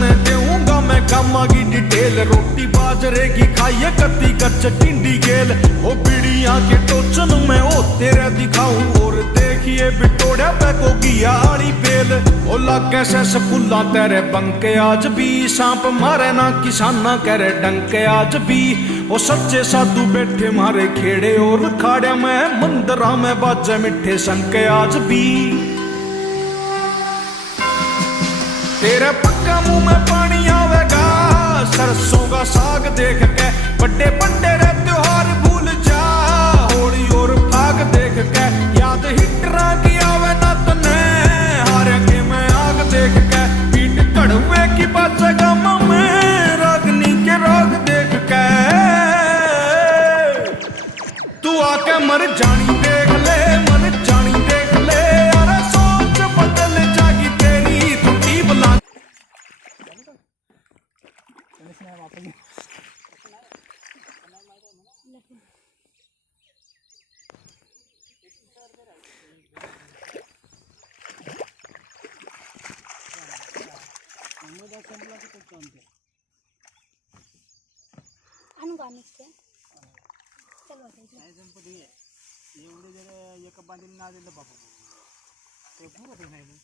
तने देऊंगा मैं गामा की डिटेल। रोटी बाजरे की खाइए कत्ती कच्च टिंडी गेल। ओ बीड़िया के टोचन में ओ तेरे दिखाऊं और देखिए बिटोड़िया पे को गिया आड़ी बेल। ओ लागे से स्कूला तेरे बंके आज भी सांप मारे ना किसाना करे डंके आज भी। ओ सच्चे साधु बैठे मारे खेड़े और खाड़े में मंदिरा में बाजे मिठे संके आज भी। तेरे पक्का मुंह में पानी आवेगा सरसों का साग देख के। बड़े बड़े रे त्योहार भूल जा होली और फाग देख के। याद हिटरा की आवे ना तने हारे के मैं आग देख के। पीट कड़वे की बाजेगा में रागनी के राग देख के। तू आके मर जानी देख ले मर जानी देख ले। अरे सोच बदल जागी तेरी टूटी बला। एवढे जर एका बांधील ना दिलं बाबा ते पुरत नाही.